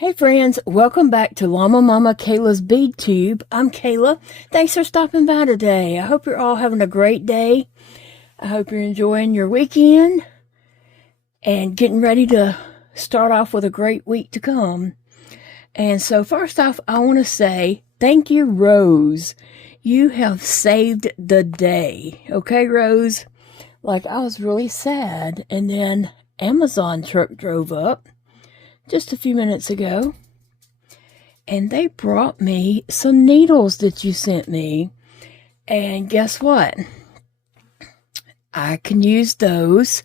Hey friends, welcome back to Llama Mama Kayla's Bead Tube. I'm Kayla. Thanks for stopping by today. I hope you're all having a great day. I hope you're enjoying your weekend and getting ready to start off with a great week to come. And so first off, I want to say thank you, Rose. You have saved the day. Okay, Rose? Like, I was really sad, and then Amazon truck drove up just a few minutes ago, and they brought me some needles that you sent me. And guess what? I can use those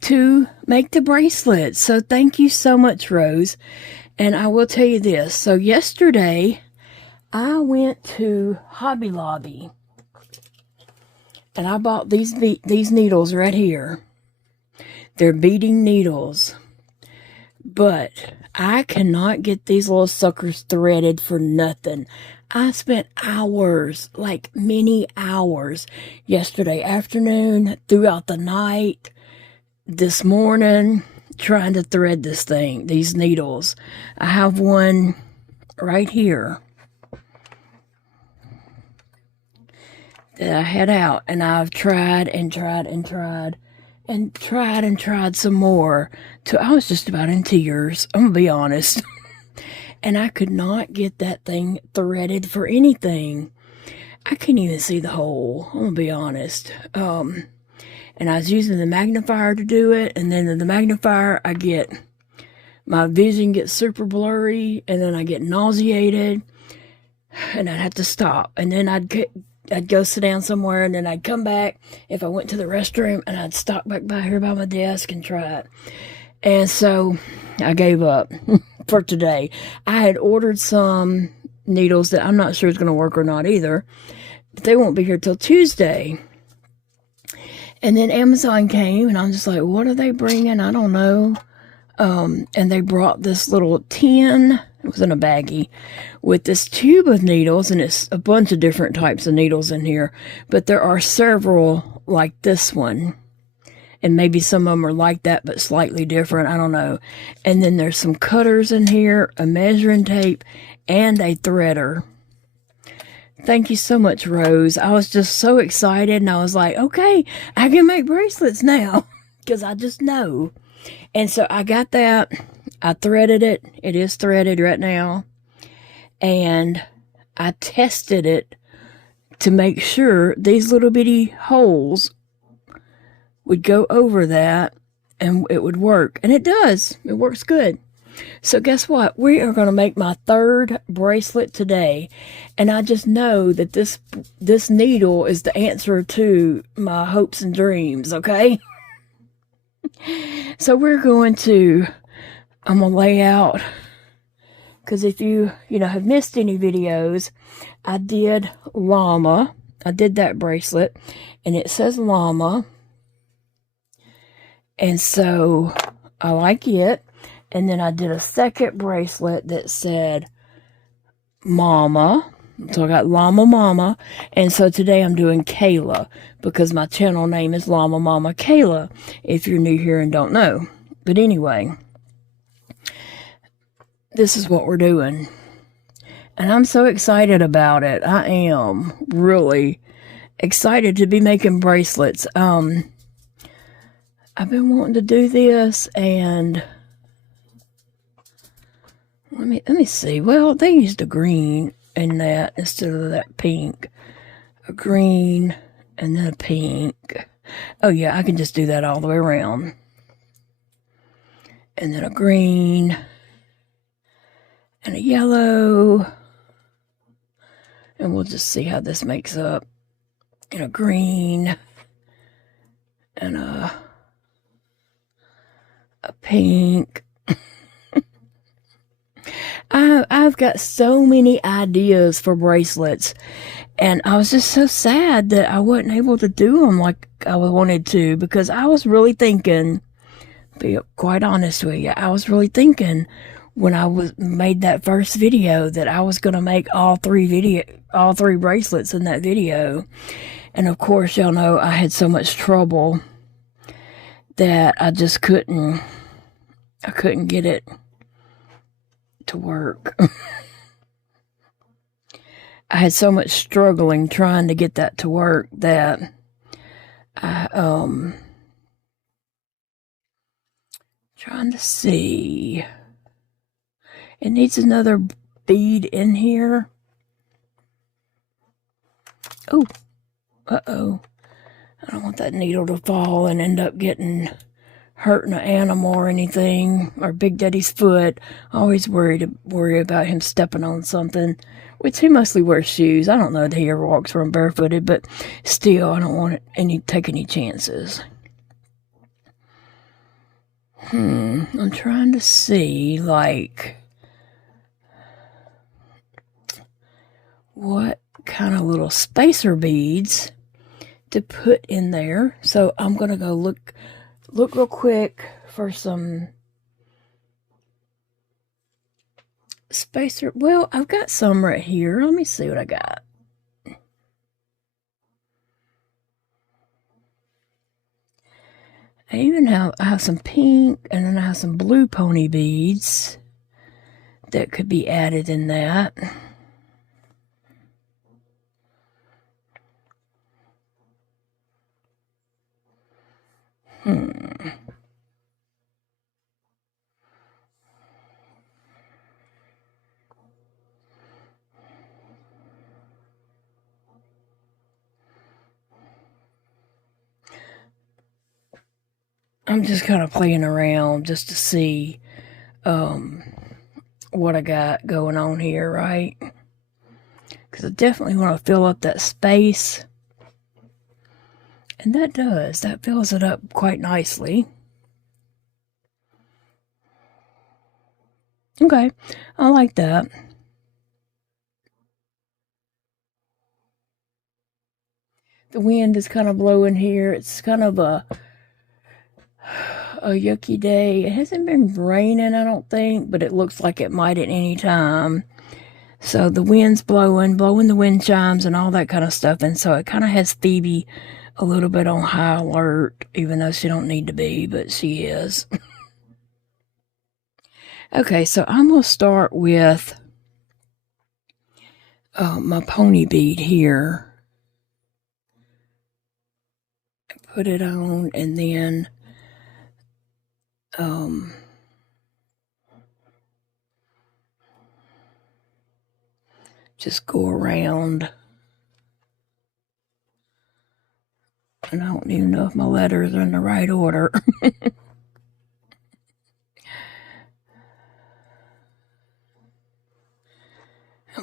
to make the bracelets. So thank you so much, Rose. And I will tell you this. So yesterday, I went to Hobby Lobby, and I bought these needles right here. They're beading needles. But I cannot get these little suckers threaded for nothing. I spent hours, like many hours, yesterday afternoon, throughout the night, this morning, trying to thread this thing, these needles. I have one right here that I had out, and I've tried and tried and tried. And tried some more. I was just about in tears. I'm going to be honest. And I could not get that thing threaded for anything. I couldn't even see the hole. I'm going to be honest. And I was using the magnifier to do it. And then in the magnifier, my vision gets super blurry. And then I get nauseated. And I'd have to stop. And then I'd go sit down somewhere, and then I'd come back if I went to the restroom, and I'd stop back by here by my desk and try it. And so I gave up for today. I had ordered some needles that I'm not sure is going to work or not either, but they won't be here till Tuesday. And then Amazon came, and I'm just like, what are they bringing? I don't know. And they brought this little tin, it was in a baggie, with this tube of needles, and it's a bunch of different types of needles in here, but there are several like this one, and maybe some of them are like that, but slightly different, I don't know. And then there's some cutters in here, a measuring tape, and a threader. Thank you so much, Rose. I was just so excited, and I was like, okay, I can make bracelets now, because I just know. And so I got that. I threaded it. It is threaded right now. And I tested it to make sure these little bitty holes would go over that and it would work. And it does. It works good. So guess what? We are going to make my third bracelet today. And I just know that this needle is the answer to my hopes and dreams, okay? So I'm going to lay out, because if you have missed any videos, I did Llama. I did that bracelet, and it says Llama. And so I like it. And then I did a second bracelet that said Mama. So I got Llama Mama. And so today I'm doing Kayla, because my channel name is Llama Mama Kayla, if you're new here and don't know. But anyway, this is what we're doing. And I'm so excited about it. I am really excited to be making bracelets. I've been wanting to do this, and let me see. Well, they used a green in that instead of that pink. A green and then a pink. Oh yeah, I can just do that all the way around. And then a green and a yellow. And we'll just see how this makes up. And a green and a pink. I've got so many ideas for bracelets, and I was just so sad that I wasn't able to do them like I wanted to, because I was really thinking, be quite honest with you, I was really thinking when I made that first video that I was going to make all three bracelets in that video. And of course, y'all know I had so much trouble that I just couldn't get it to work. I had so much struggling trying to get that to work that I, trying to see. It needs another bead in here. Oh, uh-oh. I don't want that needle to fall and end up hurting an animal or anything, or Big Daddy's foot. I always worry about him stepping on something, which he mostly wears shoes. I don't know that he ever walks around barefooted, but still, I don't want to take any chances. I'm trying to see, like, what kind of little spacer beads to put in there. So I'm going to go look real quick for some spacer. Well, I've got some right here. Let me see what I got. I have some pink, and then I have some blue pony beads that could be added in that. I'm just kind of playing around just to see what I got going on here, right? Because I definitely want to fill up that space. And that fills it up quite nicely. Okay, I like that. The wind is kind of blowing here. It's kind of a yucky day. It hasn't been raining, I don't think, but it looks like it might at any time. So the wind's blowing the wind chimes and all that kind of stuff. And so it kind of has Phoebe a little bit on high alert, even though she don't need to be, but she is. Okay, so I'm going to start with my pony bead here. Put it on, and then just go around. And I don't even know if my letters are in the right order. I'm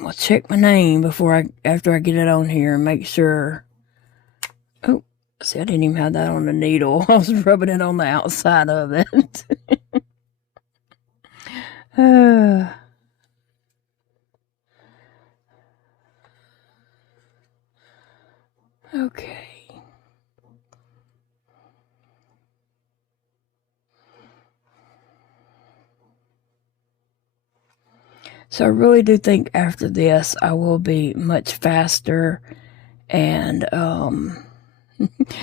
going to check my name after I get it on here and make sure. Oh, see, I didn't even have that on the needle. I was rubbing it on the outside of it. Okay. So I really do think after this I will be much faster, and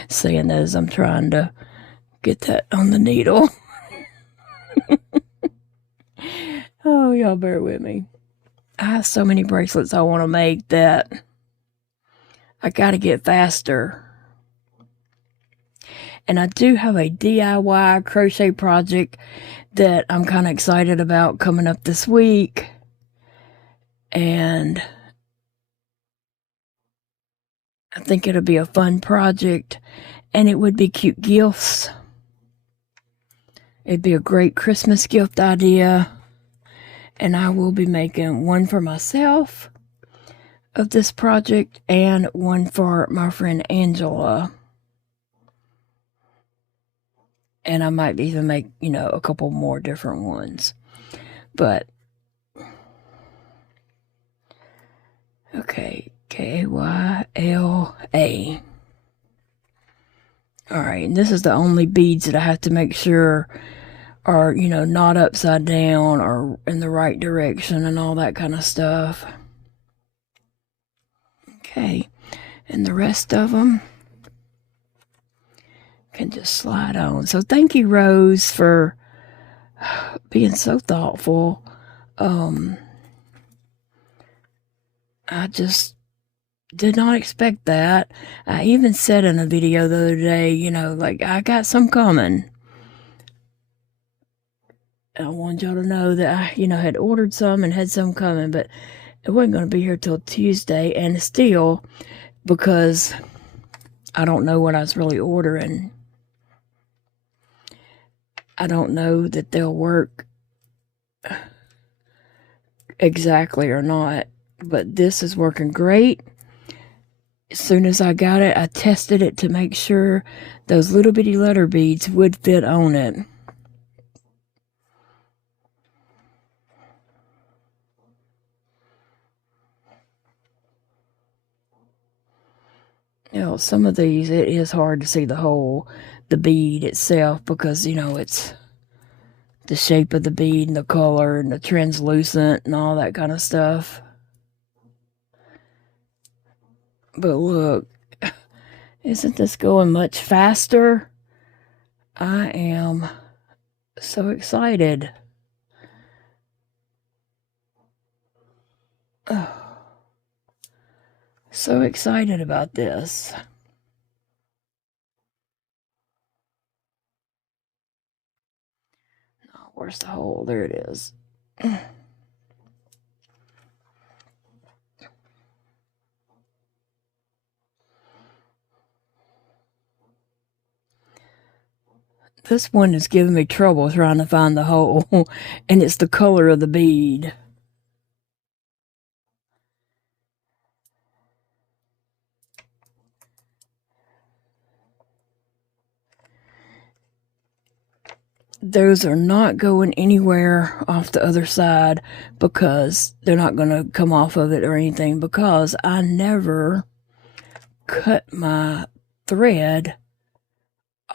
saying that as I'm trying to get that on the needle. Oh, y'all bear with me. I have so many bracelets I want to make that I got to get faster. And I do have a DIY crochet project that I'm kind of excited about coming up this week. And I think it'll be a fun project, and it would be cute gifts. It'd be a great Christmas gift idea. And I will be making one for myself of this project and one for my friend Angela. And I might even make, a couple more different ones. But, okay, Kayla. Alright, and this is the only beads that I have to make sure are, not upside down or in the right direction and all that kind of stuff. Okay, and the rest of them can just slide on. So thank you, Rose, for being so thoughtful I just did not expect that. I even said in a video the other day, you know, like, I got some coming. I wanted y'all to know that I, you know, had ordered some and had some coming, but it wasn't going to be here till Tuesday. And still, because I don't know what I was really ordering, I don't know that they'll work exactly or not. But this is working great. As soon as I got it, I tested it to make sure those little bitty letter beads would fit on it. You know, some of these, it is hard to see the bead itself, because, you know, it's the shape of the bead and the color and the translucent and all that kind of stuff. But look, isn't this going much faster? I am so excited. Oh, so excited about this. Oh, where's the hole? There it is. This one is giving me trouble trying to find the hole, and it's the color of the bead. Those are not going anywhere off the other side, because they're not going to come off of it or anything, because I never cut my thread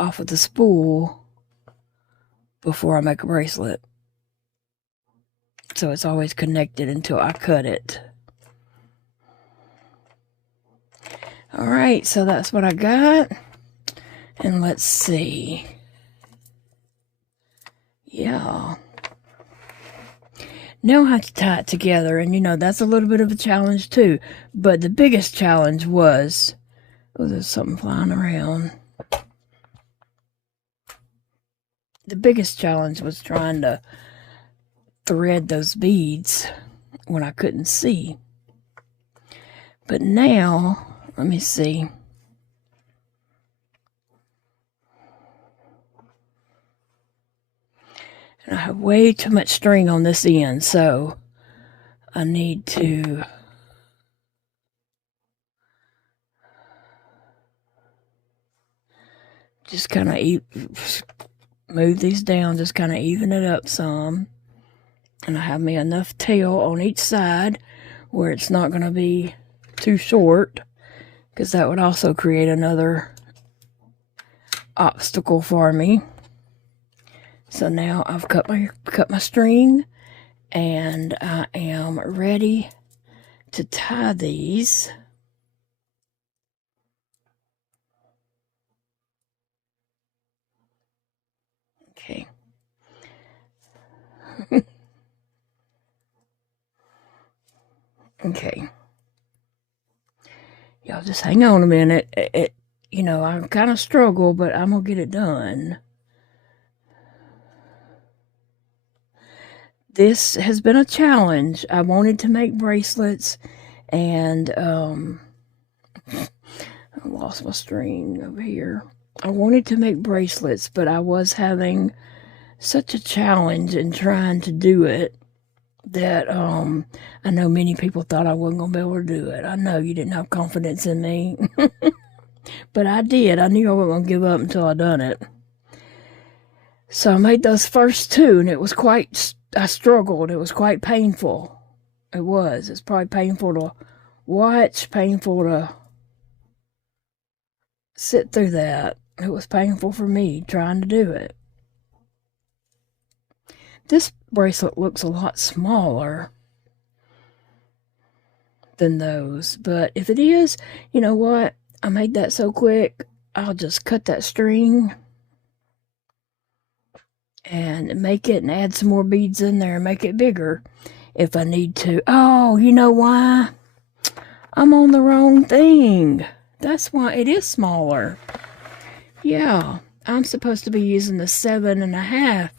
off of the spool before I make a bracelet. So it's always connected until I cut it. Alright, so that's what I got. And let's see. Yeah. Now I have to tie it together, and you know, that's a little bit of a challenge too. But the biggest challenge was, oh, there's something flying around. The biggest challenge was trying to thread those beads when I couldn't see. But now, let me see. And I have way too much string on this end, so I need to just kind of move these down, just kind of even it up some. And I have me enough tail on each side where it's not going to be too short, because that would also create another obstacle for me. So now I've cut my string, and I am ready to tie these. Okay. Okay. Y'all just hang on a minute. You know, I kind of struggle, but I'm gonna get it done. This has been a challenge. I wanted to make bracelets, and I lost my string over here. I wanted to make bracelets, but I was having such a challenge in trying to do it that I know many people thought I wasn't going to be able to do it. I know you didn't have confidence in me, but I did. I knew I wasn't going to give up until I done it. So I made those first two, and it was I struggled. It was quite painful. It was. It's probably painful to watch, painful to sit through that. It was painful for me trying to do it. This bracelet looks a lot smaller than those, but if it is, you know what? I made that so quick, I'll just cut that string and make it and add some more beads in there and make it bigger if I need to. Oh, you know why? I'm on the wrong thing. That's why it is smaller. Yeah, I'm supposed to be using the 7.5.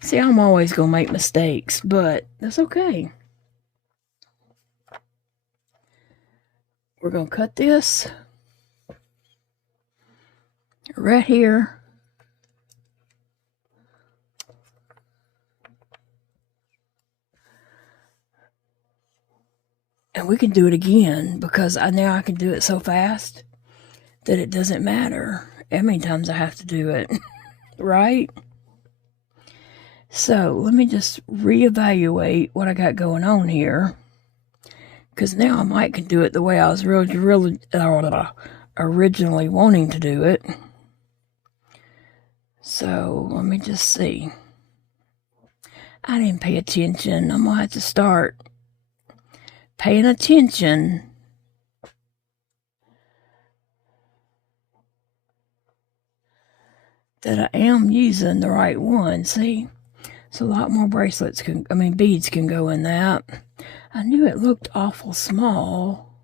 See, I'm always going to make mistakes, but that's okay. We're going to cut this right here. And we can do it again because now I can do it so fast that it doesn't matter how many times I have to do it, right? So let me just reevaluate what I got going on here, because now I might can do it the way I was really originally wanting to do it. So let me just see. I didn't pay attention. I'm gonna have to start paying attention. That I am using the right one. See? So a lot more beads can go in that. I knew it looked awful small.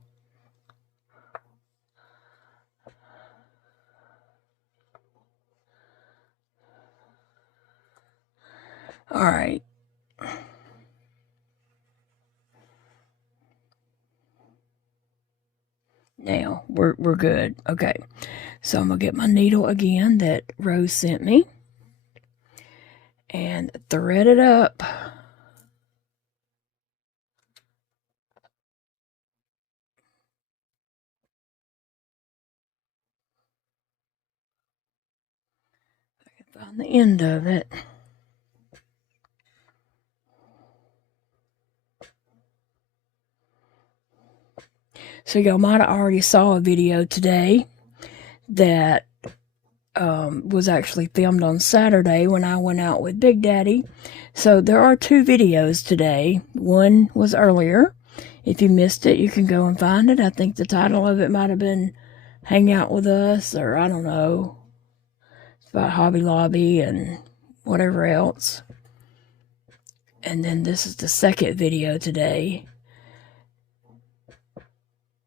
All right. Now we're good. Okay. So I'm gonna get my needle again that Rose sent me and thread it up. I can find the end of it. So y'all might have already saw a video today that was actually filmed on Saturday when I went out with Big Daddy. So there are 2 videos today. One was earlier. If you missed it, you can go and find it. I think the title of it might have been Hang Out With Us, or I don't know. It's about Hobby Lobby and whatever else. And then this is the second video today.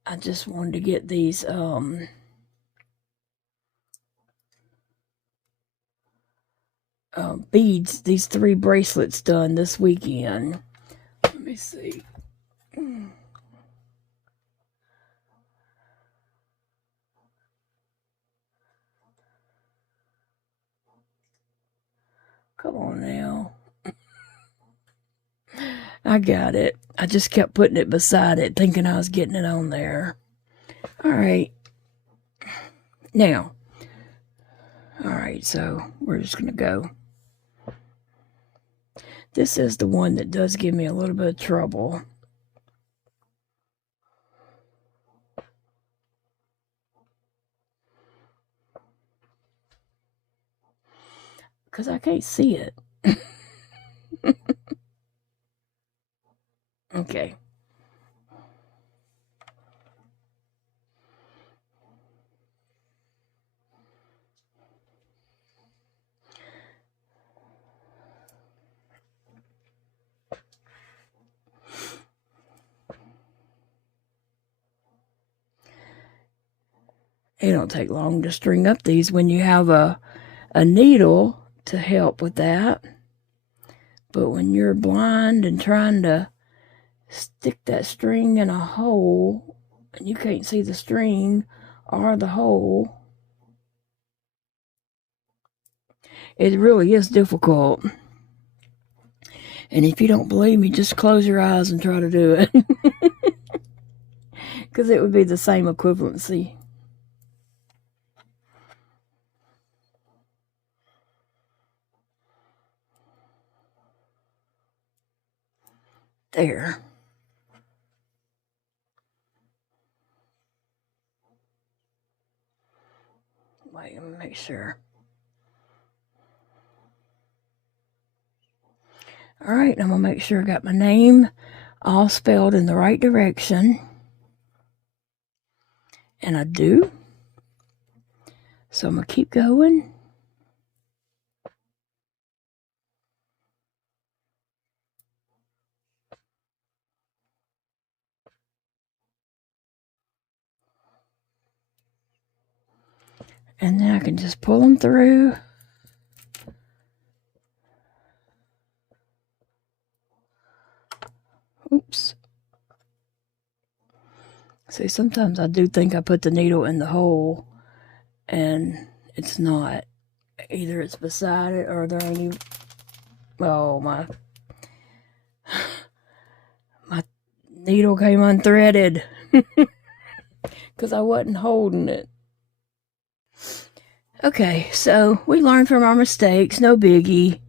I just wanted to get these beads, these 3 bracelets done this weekend. Let me see. Come on now. I got it. I just kept putting it beside it, thinking I was getting it on there. All right. Now. All right, so we're just going to go. This is the one that does give me a little bit of trouble. Because I can't see it. Okay. It don't take long to string up these when you have a needle to help with that. But when you're blind and trying to stick that string in a hole and you can't see the string or the hole, it really is difficult. And if you don't believe me, just close your eyes and try to do it. Because it would be the same equivalency. There. Wait, let me make sure. All right, I'm going to make sure I got my name all spelled in the right direction. And I do. So I'm going to keep going. And then I can just pull them through. Oops. See, sometimes I do think I put the needle in the hole, and it's not. Either it's beside it, or there ain't even... Oh, my needle came unthreaded. Because I wasn't holding it. Okay, so we learned from our mistakes. No biggie.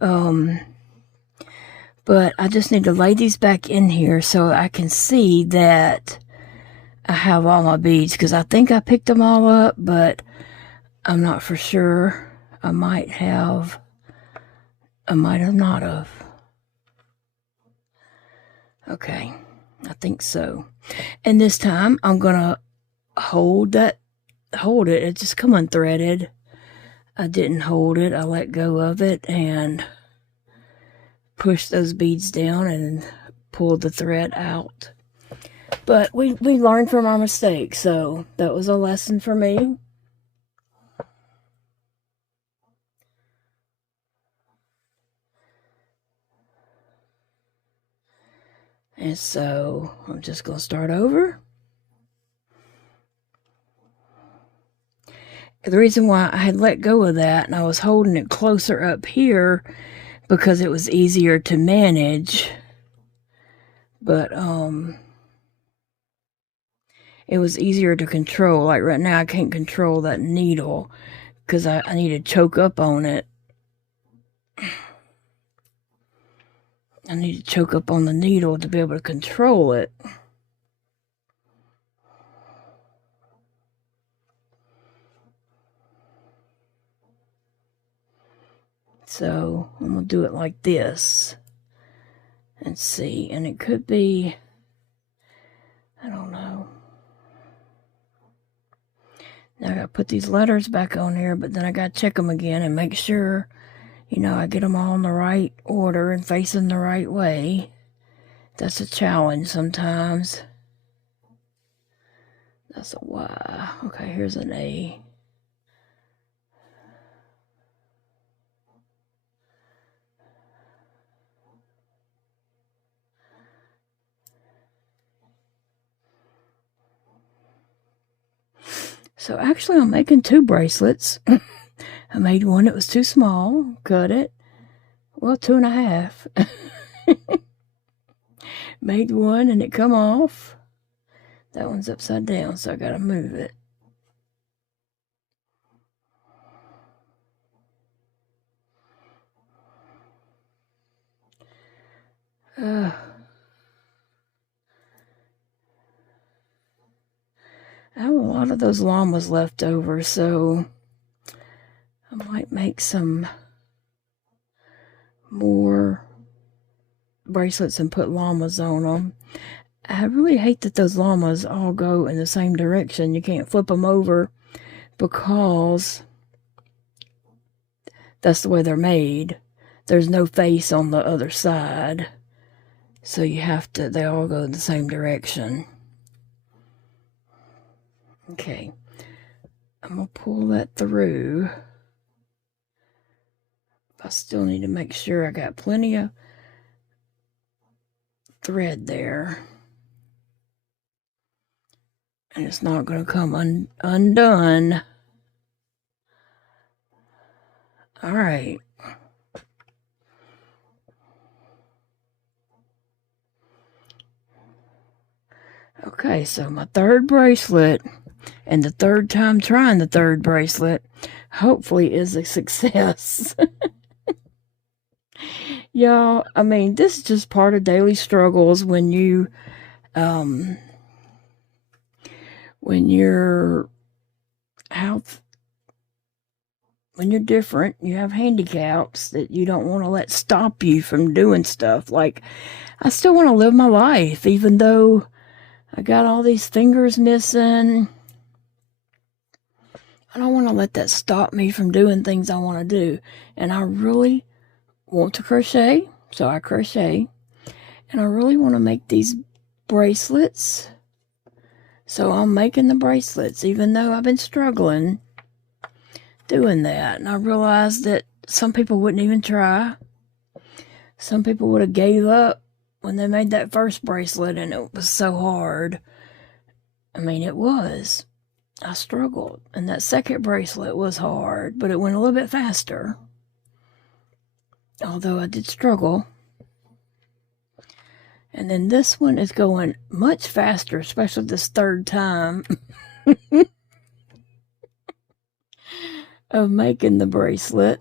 But I just need to lay these back in here so I can see that I have all my beads, because I think I picked them all up, but I'm not for sure. I might have not have. Okay, I think so. And this time I'm gonna hold it. It just come unthreaded. I didn't hold it. I let go of it and push those beads down and pull the thread out. But we learned from our mistakes, so that was a lesson for me. And so I'm just going to start over. The reason why I had let go of that and I was holding it closer up here because it was easier to manage. But it was easier to control. Like right now I can't control that needle because I need to choke up on it. I need to choke up on the needle to be able to control it. So I'm going to do it like this and see. And it could be, I don't know. Now I got to put these letters back on here, but then I got to check them again and make sure, you know, I get them all in the right order and facing the right way. That's a challenge sometimes. That's a Y. Okay, here's an A. So actually I'm making 2 bracelets. I made one that was too small, cut it. Well, 2.5. Made one and it come off. That one's upside down, so I gotta move it. I have a lot of those llamas left over, so I might make some more bracelets and put llamas on them. I really hate that those llamas all go in the same direction. You can't flip them over because that's the way they're made. There's no face on the other side. So you have to, they all go in the same direction. Okay. I'm going to pull that through. I still need to make sure I got plenty of thread there. And it's not going to come undone. All right. Okay, so my 3rd bracelet, and the 3rd time trying the 3rd bracelet, hopefully is a success. Y'all, I mean, this is just part of daily struggles when you, when you're different, you have handicaps that you don't want to let stop you from doing stuff. Like, I still want to live my life, even though I got all these fingers missing. I don't want to let that stop me from doing things I want to do. And I really want to crochet, so I crochet. And I really want to make these bracelets. So I'm making the bracelets, even though I've been struggling doing that. And I realized that some people wouldn't even try. Some people would have gave up when they made that first bracelet, and it was so hard. I mean, it was. I struggled. And that second bracelet was hard, but it went a little bit faster. Although I did struggle. And then this one is going much faster, especially this third time of making the bracelet.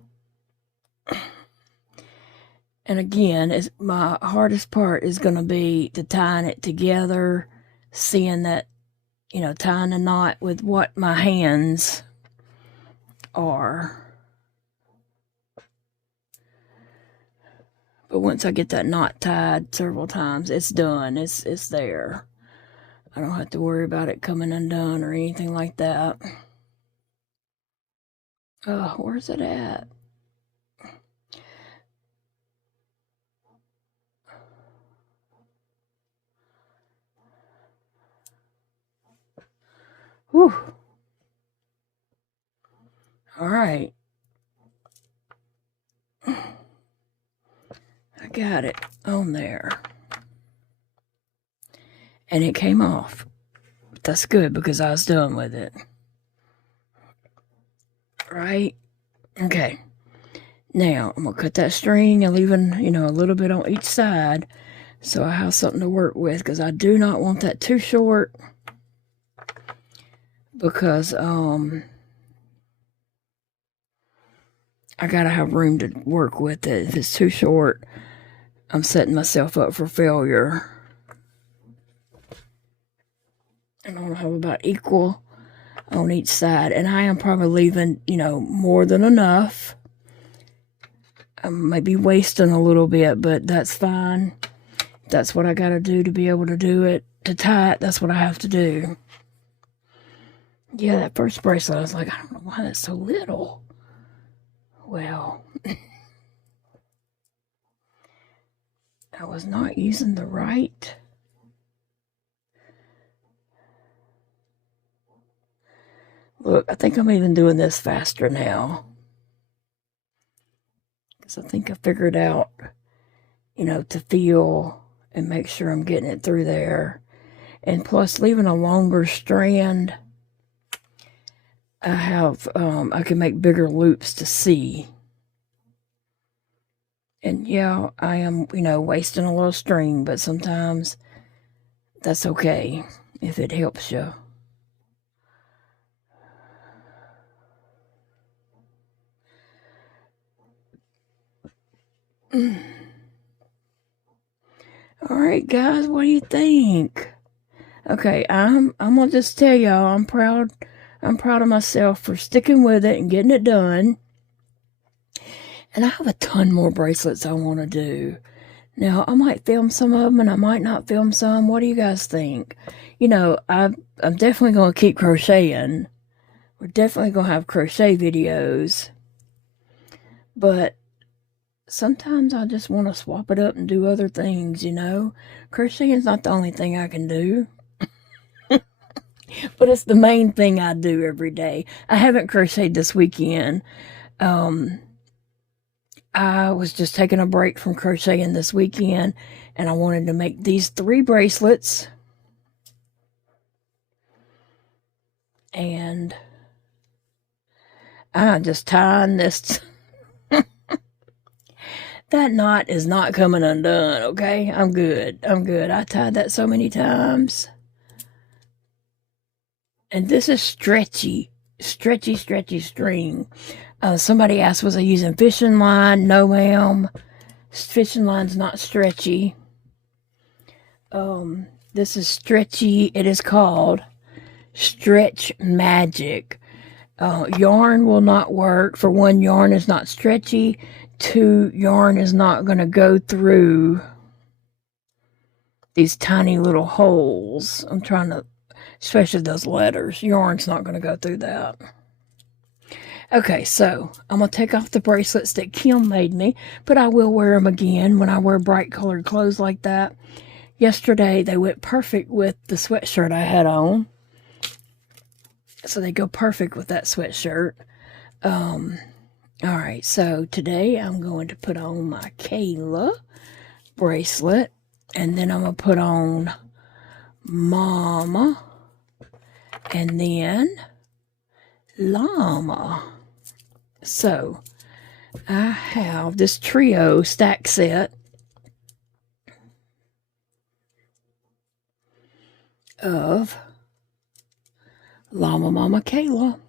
And again, my hardest part is going to be the tying it together, seeing that, tying a knot with what my hands are. But once I get that knot tied several times, it's done. It's there. I don't have to worry about it coming undone or anything like that. Where's it at? Whew. All right. I got it on there. And it came off. But that's good because I was done with it. Right? Okay. Now, I'm going to cut that string and leaving, a little bit on each side so I have something to work with, because I do not want that too short, because I got to have room to work with it. If it's too short, I'm setting myself up for failure. And I want to have about equal on each side. And I am probably leaving, more than enough. I might be wasting a little bit, but that's fine. That's what I got to do to be able to do it. To tie it, that's what I have to do. Yeah, that first bracelet, I was like, I don't know why that's so little. Well, I was not using the right. Look, I think I'm even doing this faster now. Because I think I figured out, to feel and make sure I'm getting it through there. And plus, leaving a longer strand, I can make bigger loops to see. And yeah, I am, wasting a little string, but sometimes that's okay if it helps you. All right, guys, what do you think? Okay, I'm gonna just tell y'all I'm proud of myself for sticking with it and getting it done. And I have a ton more bracelets I want to do. Now, I might film some of them and I might not film some. What do you guys think? I'm definitely going to keep crocheting. We're definitely going to have crochet videos. But sometimes I just want to swap it up and do other things, Crocheting is not the only thing I can do. But it's the main thing I do every day. I haven't crocheted this weekend. I was just taking a break from crocheting this weekend, and I wanted to make these 3 bracelets. And I'm just tying this. That knot is not coming undone, okay? I'm good. I tied that so many times. And this is stretchy string. Somebody asked, was I using fishing line? No, ma'am. Fishing line's not stretchy. This is stretchy. It is called Stretch Magic. Yarn will not work. For one, yarn is not stretchy. 2, yarn is not going to go through these tiny little holes. I'm trying to, especially those letters. Yarn's not going to go through that. Okay, so I'm going to take off the bracelets that Kim made me, but I will wear them again when I wear bright colored clothes like that. Yesterday, they went perfect with the sweatshirt I had on. So they go perfect with that sweatshirt. All right, so today I'm going to put on my Kayla bracelet, and then I'm going to put on Mama, and then Llama. So I have this trio stack set of Llama, Mama, Kayla.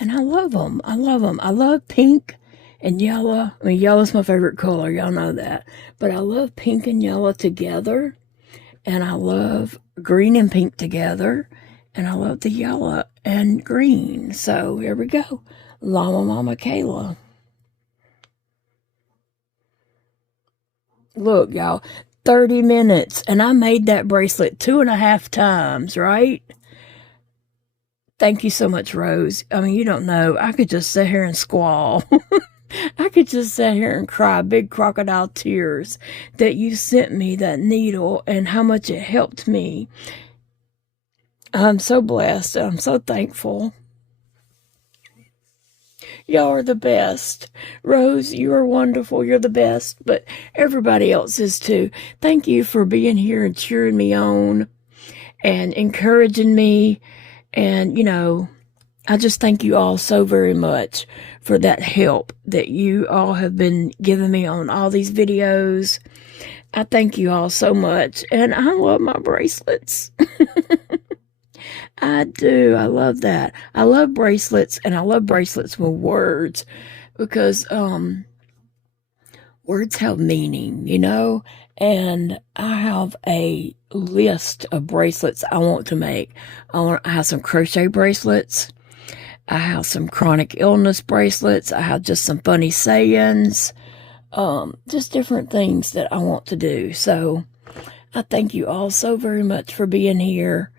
And I love them. I love them. I love pink and yellow. I mean, yellow's my favorite color. Y'all know that. But I love pink and yellow together. And I love green and pink together. And I love the yellow and green. So here we go. Llama, Mama, Kayla. Look, y'all. 30 minutes. And I made that bracelet 2.5 times, right? Thank you so much, Rose. I mean, you don't know. I could just sit here and squall. I could just sit here and cry big crocodile tears that you sent me that needle and how much it helped me. I'm so blessed. I'm so thankful. Y'all are the best. Rose, you are wonderful. You're the best. But everybody else is too. Thank you for being here and cheering me on and encouraging me. And, you know, I just thank you all so very much for that help that you all have been giving me on all these videos. I thank you all so much. And I love my bracelets. I do. I love that. I love bracelets, and I love bracelets with words because words have meaning, you know? And I have a list of bracelets I want to make. I have some crochet bracelets. I have some chronic illness bracelets. I have just some funny sayings. Just different things that I want to do. So I thank you all so very much for being here.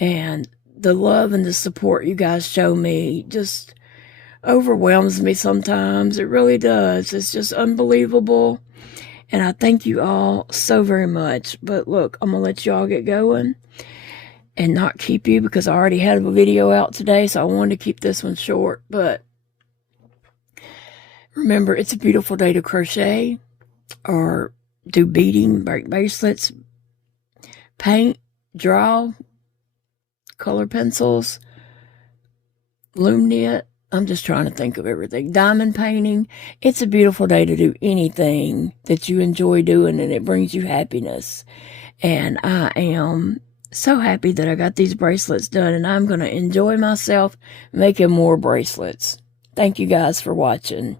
And the love and the support you guys show me just overwhelms me sometimes. It really does. It's just unbelievable. And I thank you all so very much. But look, I'm going to let you all get going and not keep you because I already had a video out today. So I wanted to keep this one short. But remember, it's a beautiful day to crochet or do beading, break bracelets, paint, draw, color pencils, loom knit. I'm just trying to think of everything. Diamond painting. It's a beautiful day to do anything that you enjoy doing and it brings you happiness. And I am so happy that I got these bracelets done and I'm going to enjoy myself making more bracelets. Thank you guys for watching.